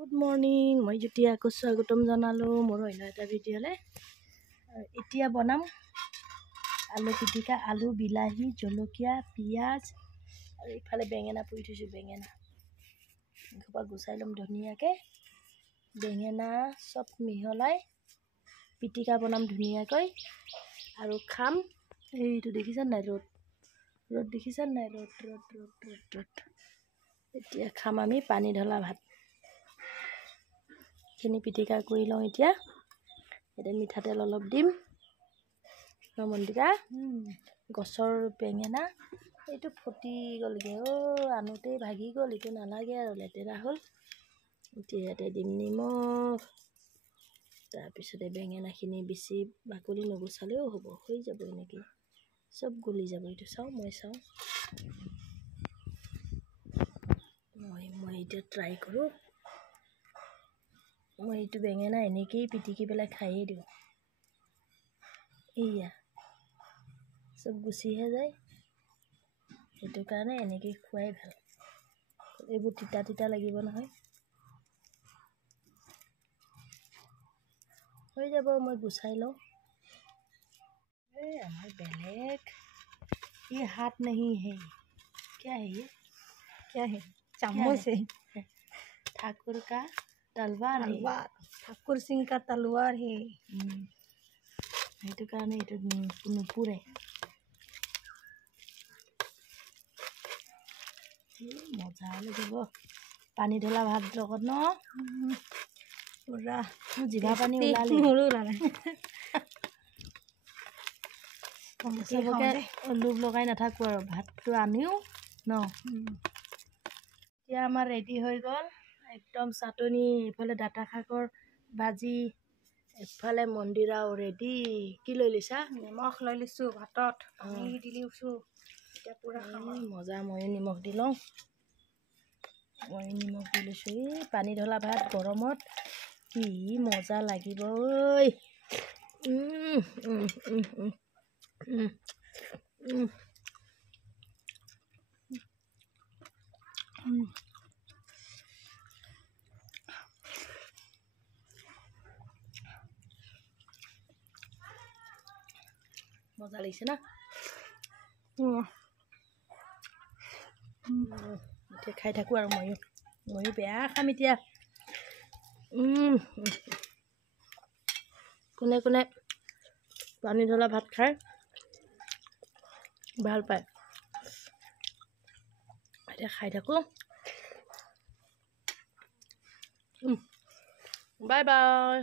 Good morning, মই জ্যোতিয়াক স্বাগতম জনালোঁ মোৰ অন্য এটা ভিডিঅ'লৈ। এতিয়া বনাম আলু পিটিকা, আলু, বিলাহী, জলকীয়া, পিঁয়াজ আৰু ইফালে বেঙেনা পুৰি থৈছোঁ। বেঙেনা এসোপা গুচাই ল'ম ধুনীয়াকৈ। বেঙেনা চব মিহলাই পিটিকা বনাম ধুনীয়াকৈ আৰু খাম। এইটো দেখিছা নাই? ৰ'দ দেখিছা নাই? ৰ'দ। এতিয়া খাম আমি পানী ঢলা ভাত। খিনি পিটিকা কৰি লওঁ। এতিয়া মিঠাতেল অলপ দিম। মন্দিৰা গছৰ বেঙেনা এইটো ফুটি গ'লগৈ। আনোতেই ভাগি গ'ল। এইটো নালাগে আৰু লেতেৰা হ'ল। এতিয়া ইয়াতে দিম নিমখ। তাৰপিছতে বেঙেনাখিনি বেছি বাকলি নগুচালেও হ'ব, হৈ যাব এনেকৈ, চব গলি যাব। এইটো চাওঁ, মই চাওঁ, মই এতিয়া ট্ৰাই কৰোঁ। মই এইটো বেঙেনা এনেকৈয়ে পিটিকি পেলাই খায়েই দিওঁ। এয়া চব গুচিহে যায়, সেইটো কাৰণে এনেকৈ খোৱাই ভাল। এইবোৰ তিতা লাগিব নহয়। হৈ যাব, মই গুচাই লওঁ। আমাৰ বেলেগ ये हाथ नहीं है, क्या है ये? क्या है? चम्मच है। ठाकुर का तलवार है। ठाकुर सिंह का तलवार है। সেইটো কাৰণে এইটো নুপুৰে। মজা লাগিব পানী ঢলা ভাত লগত ন। পুৰা জিভা পানী ওলালে। চবকে লোভ লগাই নাথাকোঁ আৰু ভাতটো আনিও ন। এতিয়া আমাৰ ৰেডি হৈ গ'ল একদম চাটনি। এইফালে ডাটা শাকৰ ভাজি, এফালে মন্দিৰাও ৰেডি। কি লৈ লৈছা? নিমখ লৈ লৈছোঁ ভাতত, পানী দি লৈছোঁ। এতিয়া পূৰা মজা। ময়ো নিমখ দি লওঁ। নিমখ দি লৈছোঁ। এই পানী ঢলা ভাত গৰমত কি মজা লাগিব ঐ। মজা লাগিছে না। এতিয়া খাই থাকোঁ আৰু ময়ো বেয়া খাম এতিয়া। কোনে কোনে পানী ঢলা ভাত খাই ভাল পায়, এতিয়া খাই থাকোঁ। Bye bye.